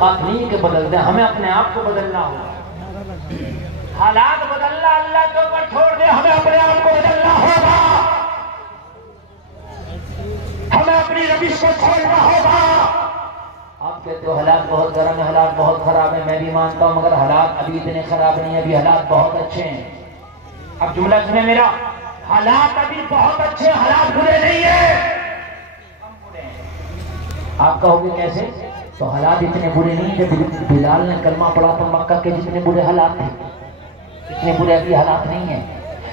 نہیں کہ بدل دیں، ہمیں اپنے آپ کو بدلنا ہوگا۔ حالات بدلنا اللہ کے اوپر چھوڑ دیں، ہمیں اپنے آپ کو بدلنا ہوگا، ہمیں اپنی روش کو چھوڑنا ہوگا۔ آپ کہتے ہو حالات بہت گرم ہے، حالات بہت خراب ہے، میں بھی مانتا ہوں، مگر حالات ابھی اتنے خراب نہیں ہیں، ابھی حالات بہت اچھے ہیں۔ اب جملہ سنیں میرا، حالات ابھی بہت اچھے ہیں، حالات برے نہیں ہیں۔ آپ کہو گے کیسے؟ تو حالات اتنے برے نہیں ہیں، جب بلال نے کلمہ پڑھا تو مکہ کے جتنے برے حالات تھے اتنے برے ابھی حالات نہیں ہیں۔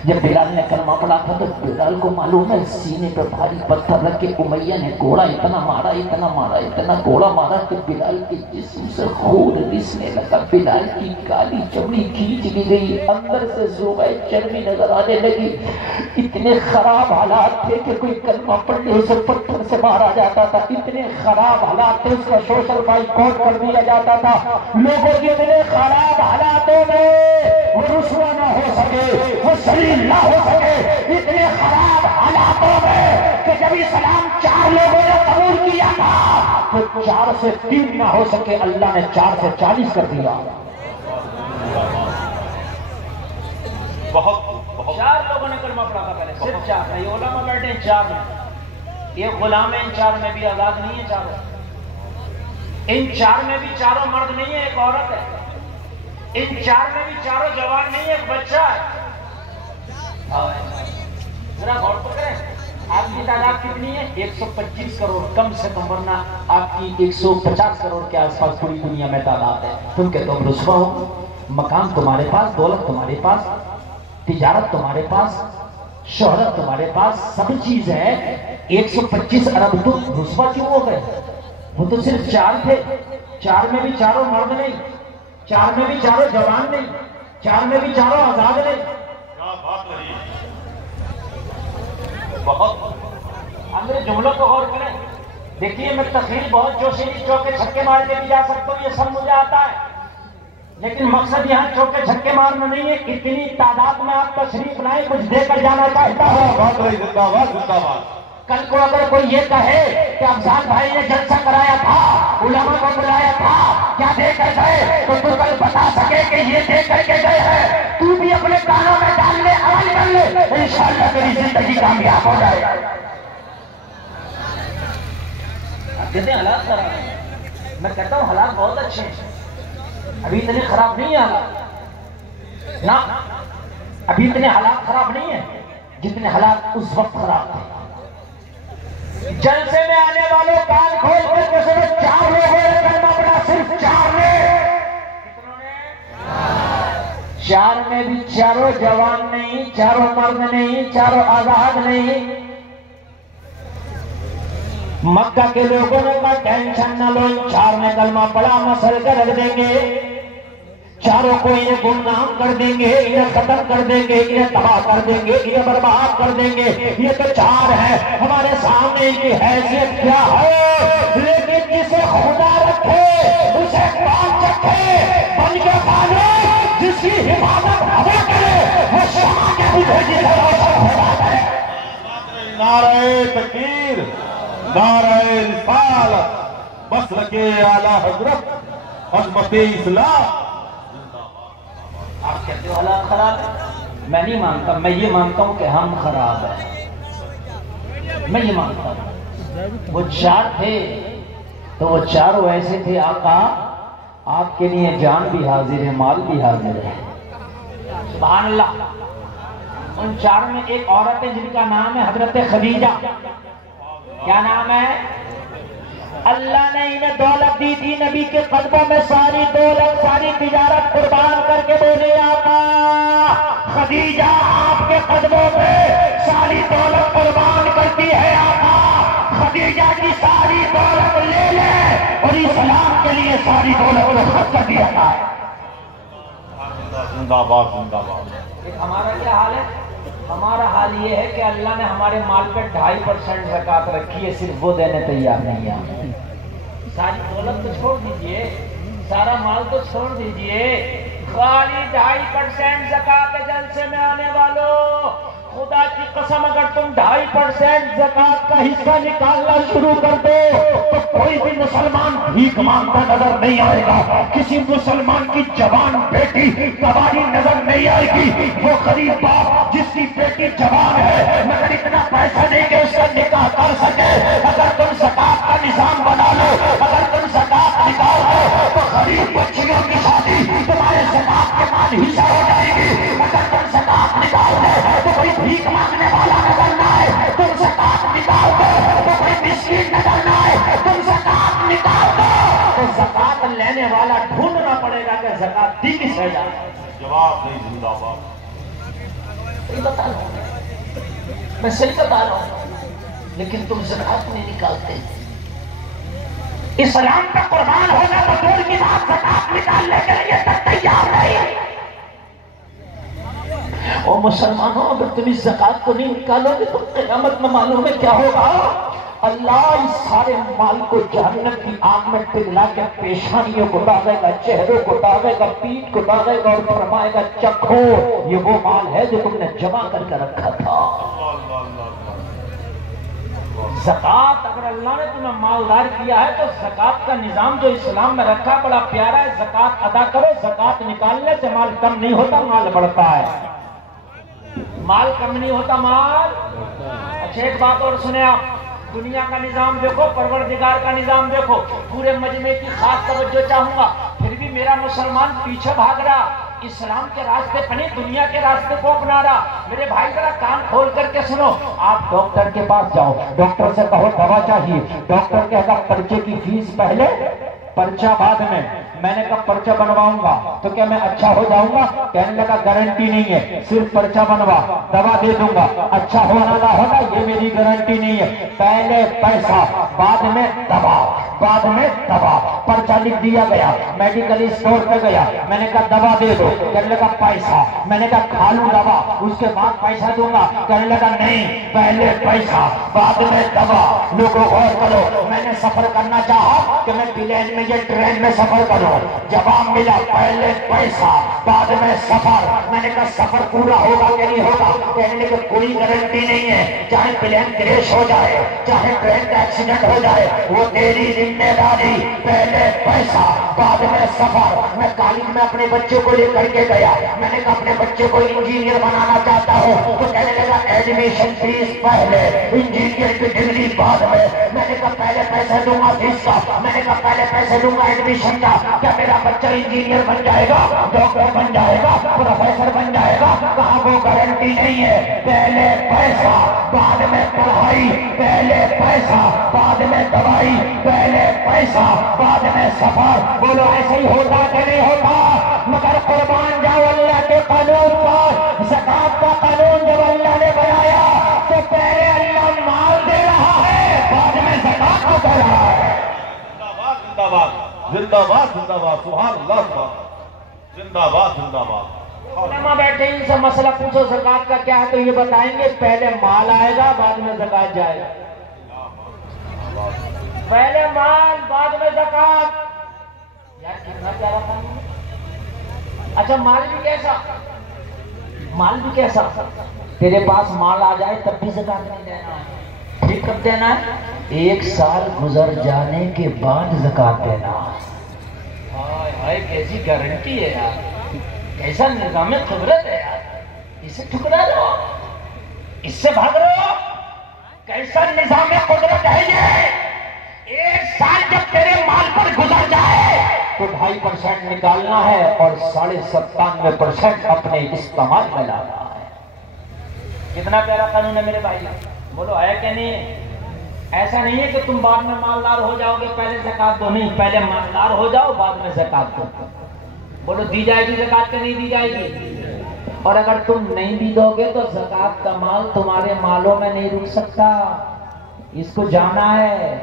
جب بلال نے کلمہ پڑھا تھا تو بلال کو معلوم ہے سینے پہ بھاری پتھر رکھ کے امیہ نے گھوڑا اتنا مارا اتنا گھوڑا مارا کہ بلال کے جسم سے خون رسنے لگا، بلال کی کالی چمڑی کھینچ بھی گئی، اندر سے زوبہ چربی نظر آنے لگی۔ اتنے خراب حالات تھے کہ کوئی کلمہ پڑھنے اسے پتھر سے مارا جاتا تھا، اتنے خراب حالات تھے اس کا سوشل بائیکاٹ کر دیا جاتا تھا۔ لوگوں کے اتنے خراب حالاتوں میں وہ رسوا نہ ہو سکے، وہ ذلیل نہ ہو سکے، اتنے خراب حالاتوں میں کہ جب اسلام 4 لوگوں نے قبول کیا تھا تو 4 سے 3 نہ ہو سکے، اللہ نے 4 سے 40 کر دیا۔ بہت 4 لوگوں نے کلمہ پڑھا تھا پہلے، صرف 4 نہیں، علماء بیٹھے ہیں 4 میں، یہ غلام ہیں، ان 4 میں بھی آزاد نہیں ہے، 4 ان 4 میں بھی چاروں مرد نہیں ہے، ایک عورت ہے، ان 4 میں بھی چاروں جوان نہیں ہے، ایک بچہ ہے۔ ذرا غور تو کریں، آپ کی تعداد کتنی ہے؟ 125 کروڑ کم سے کم، ورنہ آپ کی 150 کروڑ کے آس پاس پوری دنیا میں تعداد ہے۔ تم کہتے ہو رسوا ہو، مکان تمہارے پاس، دولت تمہارے پاس، تجارت تمہارے پاس، شہرت تمہارے پاس، سب چیز ہے، 125 ارب تم رسوا کیوں ہو گئے؟ وہ تو صرف 4 تھے، 4 میں بھی چاروں مرد نہیں، 4 میں بھی چاروں جوان نہیں، 4 میں بھی چاروں آزاد نہیں۔ کیا بات رہی بہت۔ ہم میرے جملوں کو غور کریں، دیکھیے میں تخیل بہت جوشیلی چوکے چھکے مار کے بھی جا سکتا ہوں، یہ سب مجھے آتا ہے، لیکن مقصد یہاں چوکے چھکے مارنا نہیں ہے۔ اتنی تعداد میں آپ تشریف لائیں، کچھ دے کر جانا چاہتا ہوں۔ بات رہی، زندہ باد زندہ باد۔ کل کو اگر کوئی یہ کہے کہ افضال بھائی نے جلسہ کرایا تھا، علماء کو بلایا تھا، کیا دے کر گئے، تو تو کل بتا سکے کہ یہ دے کر کے گئے ہیں، تو بھی اپنے کانوں میں ڈال لے، عمل کر لے، انشاءاللہ تیری زندگی کامیاب ہو جائے گا۔ آپ کہتے ہیں حالات خراب ہیں، میں کہتا ہوں حالات بہت اچھے ہیں، ابھی اتنے خراب نہیں ہیں حالات، نہ ابھی اتنے حالات خراب نہیں ہیں جتنے حالات اس وقت خراب تھے۔ جلسے میں آنے والوں کان کھول کر کے سنو، 4 لوگوں نے کلمہ پڑھا، صرف 4 نے۔ کتنوں نے؟ 4 میں بھی چاروں جوان نہیں، چاروں مرد نہیں، چاروں آزاد نہیں۔ مکہ کے لوگوں نے کہا ٹینشن نہ لو، 4 نے کلمہ پڑھا، مسل کر رکھ دیں گے، چاروں کو انہیں گمنام کر دیں گے، انہیں ختم کر دیں گے، انہیں تباہ کر دیں گے، انہیں برباد کر دیں گے۔ یہ تو 4 ہے، ہمارے سامنے ان کی حیثیت کیا ہے، لیکن جسے خدا رکھے اسے کام رکھے، بن کے پالے، جس کی حفاظت ہوا کرے وہ شمع کے بجھے جسے روشن خدا کرے۔ نعرہ تکبیر، نعرہ رسالت، مسلک اعلیٰ حضرت، عظمت اسلام۔ آپ کہتے ہو حالات خراب ہے، میں نہیں مانتا، میں یہ مانتا ہوں کہ ہم خراب ہیں، میں یہ مانتا ہوں۔ وہ 4 تھے تو وہ 4 ایسے تھے، آقا آپ کے لیے جان بھی حاضر ہے، مال بھی حاضر ہے، سبحان اللہ۔ ان 4 میں ایک عورت ہے جن کا نام ہے حضرت خدیجہ۔ کیا نام ہے؟ اللہ نے انہیں دولت دی تھی، نبی کے قدموں میں ساری دولت، ساری تجارت قربان کر کے بولے آقا خدیجہ آپ کے قدموں پہ ساری دولت قربان کرتی ہے، آقا خدیجہ کی ساری دولت لے لے اور اسلام کے لیے ساری دولت کو خرچ کر دیا جائے۔ زندہ باد زندہ باد۔ ہمارا کیا حال ہے؟ ہمارا حال یہ ہے کہ اللہ نے ہمارے مال پہ 2.5% زکوٰۃ رکھی ہے، صرف وہ دینے تیار نہیں ہے۔ ساری دولت تو چھوڑ دیجئے، سارا مال تو چھوڑ دیجئے، خالی 2.5% زکوٰۃ جلسے میں آنے والوں، خدا کی قسم اگر تم 2.5% زکات کا حصہ نکالنا شروع کر دو تو کوئی بھی مسلمان بھیک مانگتا نظر نہیں آئے گا، کسی مسلمان کی جوان بیٹی گواری نظر نہیں آئے گی۔ وہ غریب باپ جس کی بیٹی جوان ہے مگر اتنا پیسہ نہیں کہ اس کا نکاح کر سکے، اگر تم زکات کا نظام بنا لو، اگر تم زکات نکال دو تو غریب بچیوں کی شادی تمہارے زکات کے مال ہی سے ہو جائے گی۔ اگر تم زکات نکال دو تو کوئی بھیک مانگنے والا نظر نہ آئے، تم زکات نکال دو تو کوئی مسکین نظر نہ آئے، تم زکات نکال دو تو زکات لینے والا ڈھونڈنا پڑے گا کہ زکات دی کس ہے جائے۔ جواب نہیں، زندہ باد۔ صحیح بتا رہا ہوں، میں صحیح بتا رہا ہوں، لیکن تم زکات نہیں نکالتے۔ اسلام پہ قربان ہونا تو دور کی بات، زکات نکالنے کے لیے تک تیار نہیں۔ اور مسلمانوں اگر تم اس زکات کو نہیں نکالو گے تو قیامت میں معلوم ہے کیا ہوگا؟ اللہ اس سارے مال کو جہنم کی آگ میں پگھلا کے پیشانیوں کو داغے گا، چہروں کو داغے گا، پیٹھ کو داغے گا اور فرمائے گا چکھو یہ وہ مال ہے جو تم نے جمع کر کے رکھا تھا۔ زکات اگر اللہ نے تمہیں مالدار کیا ہے تو زکات کا نظام جو اسلام میں رکھا بڑا پیارا ہے۔ زکات ادا کرو، زکات نکالنے سے مال کم نہیں ہوتا، مال بڑھتا ہے۔ مال کم نہیں ہوتا، مال۔ اچھا ایک بات اور سنیں آپ، دنیا کا نظام دیکھو، پروردگار کا نظام دیکھو، پورے مجمع کی خاص توجہ چاہوں گا۔ پھر بھی میرا مسلمان پیچھے بھاگ رہا، اسلام کے راستے پہ نہیں دنیا کے راستے کو اپنا رہا۔ میرے بھائی ذرا کان کھول کر کے سنو، آپ ڈاکٹر کے پاس جاؤ، ڈاکٹر سے کہو دوا چاہیے، ڈاکٹر کہے گا پرچے کی فیس پہلے پرچہ بعد میں۔ میں نے کہا پرچہ بنواؤں گا تو کیا میں اچھا ہو جاؤں گا؟ کہنے لگا گارنٹی نہیں ہے، صرف پرچہ بنوا، دوا دے دوں گا، اچھا ہونا نہ ہونا یہ میری گارنٹی نہیں ہے۔ پہلے پیسہ بعد میں دوا، بعد میں دوا۔ پرچہ لکھ دیا گیا، میڈیکل اسٹور پہ گیا، میں نے کہا دوا دے دو، کہنے لگا پیسہ، میں نے کہا کھا لوں دوا اس کے بعد پیسہ دوں گا، کہنے لگا نہیں پہلے پیسہ بعد میں دوا۔ لوگوں غور کرو، میں نے سفر کرنا چاہا کہ میں پلین میں یا ٹرین میں سفر کروں، جواب ملا پہلے پیسہ بعد میں سفر۔ میں نے کہا سفر پورا ہوگا کہ نہیں ہوگا؟ کہنے لگے کوئی گارنٹی نہیں ہے، چاہے پلین کریش ہو جائے، چاہے ٹرین کا ایکسیڈنٹ ہو جائے، وہ تیری ذمہ داری، پہلے پیسہ بعد میں سفر۔ میں کالج میں اپنے بچے کو لے کر کے گیا، میں نے کہا اپنے بچے کو انجینئر بنانا چاہتا ہوں، تو کہنے لگا ایڈمیشن فیس پہلے، انجینئر کی ڈگری بعد میں۔ میں نے کہا پہلے پیسے دوں گا فیس کا، میں نے کہا پہلے پیسے دوں گا ایڈمیشن کا، کیا میرا بچہ انجینئر بن جائے گا، ڈاکٹر بن جائے گا، پروفیسر بن جائے گا؟ کہاں وہ گارنٹی نہیں ہے۔ پہلے پیسہ بعد میں پڑھائی، پہلے پیسہ بعد میں دوائی، پہلے پیسہ بعد میں سفر۔ بولو ایسے ہی ہوتا کہ نہیں ہوتا؟ مگر قربان جاؤ اللہ کے قانون پر۔ زکات کا قانون جب اللہ نے بنایا تو پہلے اللہ مال دے رہا ہے، بعد میں زکات کو دے رہا ہے۔ زندہ باد، زندہ باد، زندہ باد، سبحان اللہ، سبحان زندہ باد، زندہ باد۔ علماء بیٹھے ان سے مسئلہ پوچھو زکات کا کیا ہے تو یہ بتائیں گے پہلے مال آئے گا بعد میں زکات جائے گا، پہلے مال بعد میں زکات۔ یار کتنا پیارا تھا۔ اچھا مال بھی کیسا؟ مال بھی کیسا؟ تیرے پاس مال آ جائے تب بھی زکات نہیں دینا ہے، ٹھیک کب دینا ہے؟ 1 سال گزر جانے کے بعد زکات دینا۔ ہائے ہائے کیسی گارنٹی ہے یار، کیسا نظام قدرت ہے یار، اسے ٹھکرا دو، اس سے بھاگ رہو۔ کیسا نظام قدرت ہے یہ؟ 1 سال جب تیرے مال پر گزر جائے تو 2.5% نکالنا ہے اور 97.5% اپنے استعمال میں لانا ہے۔ کتنا پیارا قانون ہے میرے بھائی، بولو ہے کہ نہیں؟ ایسا نہیں ہے کہ تم بعد میں مالدار ہو جاؤ گے پہلے زکات دو، نہیں، پہلے مالدار ہو جاؤ بعد میں زکات دو۔ بولو دی جائے گی زکات کہ نہیں دی جائے گی؟ اور اگر تم نہیں بھی دو گے تو زکات کا مال تمہارے مالوں میں نہیں رک سکتا، اس کو جانا ہے،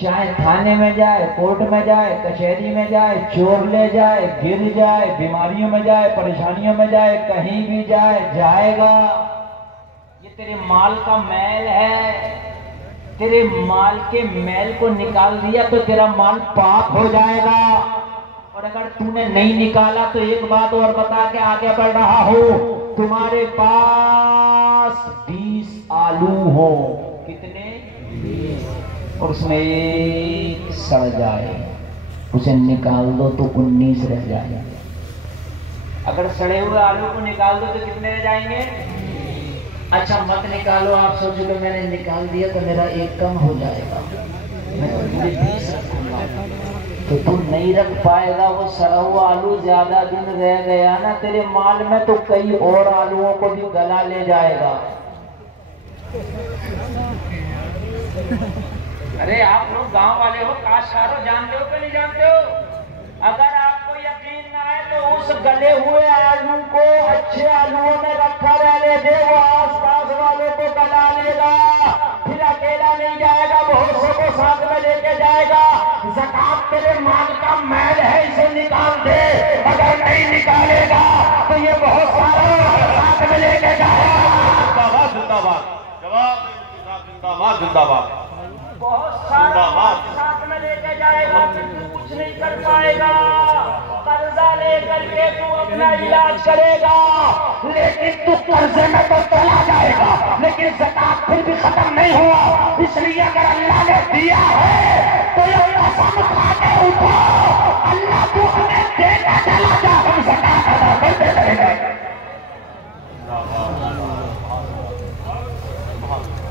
چاہے تھانے میں جائے، کورٹ میں جائے، کچہری میں جائے، چور لے جائے، گر جائے، بیماریوں میں جائے، پریشانیوں میں جائے، کہیں بھی جائے، جائے گا۔ یہ تیرے مال کا میل ہے، تیرے مال کے میل کو نکال دیا تو تیرا مال پاک ہو جائے گا۔ اور اگر تو نے نہیں نکالا تو ایک بات اور بتا کے آگے بڑھ رہا ہو، تمہارے پاس 20 آلو ہو، کتنے؟ اور اس میں ایک سڑ جائے، اسے نکال دو تو 19 رہ جائے. اگر سڑے ہوئے آلو کو نکال دو تو کتنے رہ جائیں گے؟ اچھا مت نکالو، آپ سوچو کہ میں نے نکال دیا تو میرا ایک کم ہو جائے گا، میں تو پورے 20 رکھوں گا. تو تم نہیں رکھ پائے گا، وہ سڑا ہوا آلو زیادہ دن رہ گیا نا تیرے مال میں تو کئی اور آلووں کو بھی گلا لے جائے گا. ارے آپ لوگ گاؤں والے ہو، کاشتکار ہو، جانتے ہو کہ نہیں جانتے ہو؟ اگر آپ کو یقین نہ آئے تو اس گلے ہوئے آلو کو اچھے آلوؤں میں رکھا رہنے دے، وہ آس پاس والوں کو گلا لے گا، پھر اکیلا نہیں جائے گا، بہت سے کو ساتھ میں لے کے جائے گا. زکات تیرے مال کا میل ہے، اسے نکال دے، اگر نہیں نکالے گا تو یہ بہت سارا ساتھ میں لے کے جائے گا. زندہ باد جواب زندہ باد زندہ باد بہت سارا ساتھ میں لے کے جائے گا، پھر تو کچھ نہیں کر پائے گا. قرضہ لے کر کے تو اپنا علاج کرے گا، لیکن تو قرضے میں تو چلا جائے گا، لیکن زکات پھر بھی ختم نہیں ہوا. اس لیے اگر اللہ نے دیا ہے تو یہ قسم کھا کے اٹھو، اللہ تو ہمیں دیتا چلا جا، ہم زکات ادا کرتے رہیں گے.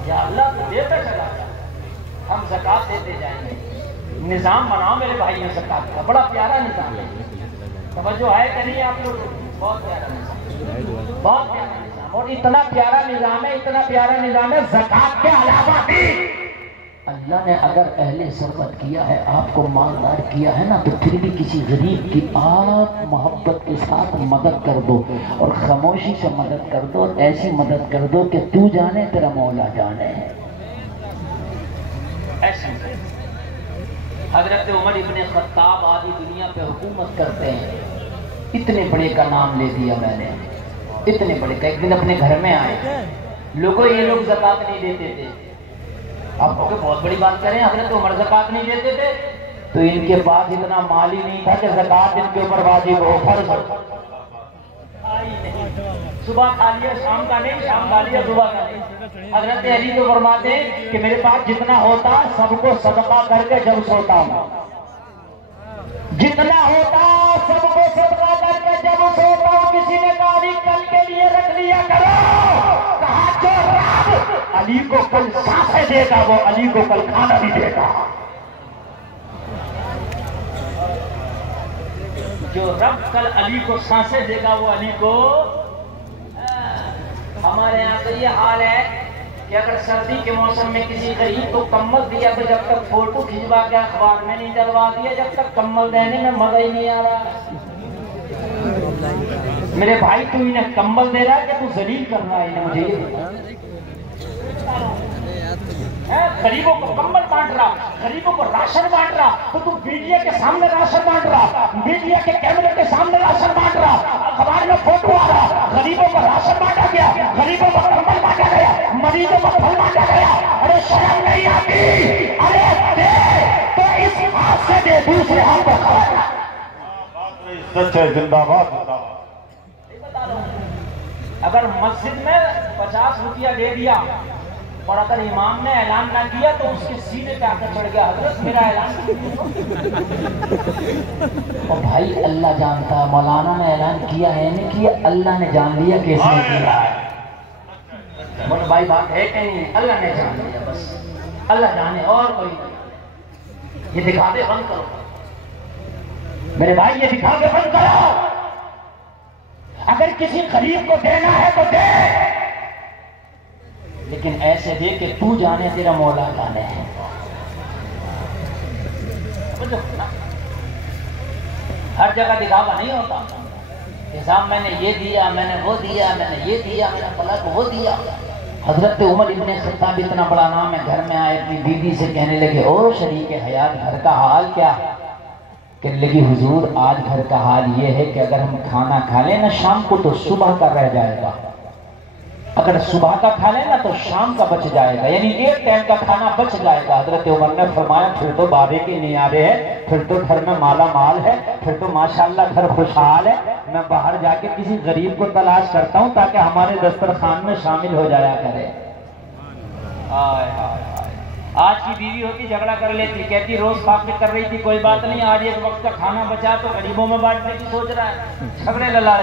یا اللہ تو دیتا چلا جا، ہم زکات دیتے جائیں گے. نظام بناؤ میرے بھائی، زکات کا بڑا پیارا نظام ہے. توجہ ہے کہ نہیں آپ لوگ؟ بہت پیارا نظام، بہت پیارا نظام. اور اتنا پیارا نظام ہے، اتنا پیارا نظام ہے، زکات کے علاوہ بھی اللہ نے اگر اہل ثروت کیا ہے، آپ کو مالدار کیا ہے نا، تو پھر بھی کسی غریب کی آپ محبت کے ساتھ مدد کر دو، اور خاموشی سے مدد کر دو، اور ایسی مدد کر دو کہ تو جانے تیرا مولا جانے. ایسی حضرت عمر ابن خطاب آدھی دنیا پہ حکومت کرتے ہیں. اتنے بڑے کا نام لے دیا میں نے، اتنے بڑے کا. ایک دن اپنے گھر میں آئے لوگوں، یہ لوگ زکات نہیں دیتے تھے. آپ کو بہت بڑی بات کریں، حضرت عمر زکات نہیں دیتے تھے، تو ان کے پاس اتنا مال ہی نہیں تھا کہ زکات ان کے اوپر واجب ہو، فرض ہو. صبح کھا لیا، شام کا نہیں، شام کھا لیا، صبح کا نہیں. حضرت علی کو فرماتے ہیں کہ میرے پاس جتنا ہوتا سب کو صدقہ کر کے جب سوتا ہوں، جتنا ہوتا سب کو صدقہ کر کے جب سوتا ہوں. کسی نے کہا علی کل کے لیے رکھ لیا کرو، کہا جو رب علی کو کل سانسیں دے گا وہ علی کو کل کھانا بھی دے گا. جو رب کل علی کو سانسیں دے گا وہ علی کو. ہمارے یہاں تو یہ حال ہے کہ اگر سردی کے موسم میں کسی غریب کو کمبل دیا تو جب تک فوٹو کھنچوا کے اخبار میں نہیں ڈلوا دیا، جب تک کمبل دینے میں مزہ ہی نہیں آ رہا. میرے بھائی تو انہیں کمبل دے رہا ہے کہ تو ذلیل کر رہا ہے انہیں، مجھے یہ غریبوں کو کمبل بانٹ رہا، غریبوں کو راشن بانٹ رہا، تو تم میڈیا کے سامنے راشن بانٹ رہا، میڈیا کے کیمرے کے سامنے راشن بانٹ رہا، اخبار میں فوٹو آ رہا، غریبوں کو راشن بانٹا گیا، غریبوں کو کمبل بانٹا گیا، مریضوں کو پھل بانٹا گیا. ارے شرم نہیں آتی؟ ارے دے تو اس ہاتھ سے دے، دوسرے ہاتھ کو کھا جا. سچے زندہ باد زندہ باد. اگر مسجد میں 50 روپیہ دے دیا اور اگر امام نے اعلان نہ کیا تو اس کے سینے پہ آ کر چڑھ گیا، حضرت میرا اعلان. اور بھائی اللہ جانتا ہے، مولانا نے اعلان کیا ہے نہیں کیا، اللہ نے جان لیا کہ اس نے کیا ہے. بولو بھائی بات ہے کہ نہیں؟ اللہ نے جان لیا، بس اللہ جانے اور کوئی نہیں. یہ دکھا دے بند کرو میرے بھائی، یہ دکھا دے بند کرو. اگر کسی غریب کو دینا ہے تو دے، لیکن ایسے دے کہ تو جانے تیرا مولا جانے ہے. ہر جگہ دکھاوا نہیں ہوتا کہ صاحب میں نے یہ دیا، میں نے وہ دیا، میں نے یہ دیا، میں نے فلاں کو وہ دیا. حضرت عمر ابن خطاب اتنا بڑا نام ہے، گھر میں آئے اپنی بیوی سے کہنے لگے او شریک حیات گھر کا حال کیا؟ کہنے لگی حضور آج گھر کا حال یہ ہے کہ اگر ہم کھانا کھا لیں نا شام کو تو صبح کا رہ جائے گا. اگر صبح کا کھا لیں نا تو شام کا بچ جائے گا، یعنی ایک ٹائم کا کھانا بچ جائے گا۔ حضرت عمر نے فرمایا پھر تو بابے کے نیارے ہے، پھر تو گھر میں مالا مال ہے، پھر تو ماشاءاللہ گھر خوشحال ہے، میں باہر جا کے کسی غریب کو تلاش کرتا ہوں تاکہ ہمارے دسترخوان میں شامل ہو جایا کرے۔ آج کی بیوی ہوتی جھگڑا کر لیتی، کہتی روز فاقے کر رہی تھی، کوئی بات نہیں، آج ایک وقت کا کھانا بچا تو غریبوں میں بانٹنے کی سوچ رہا ہے، جھگڑے لڑا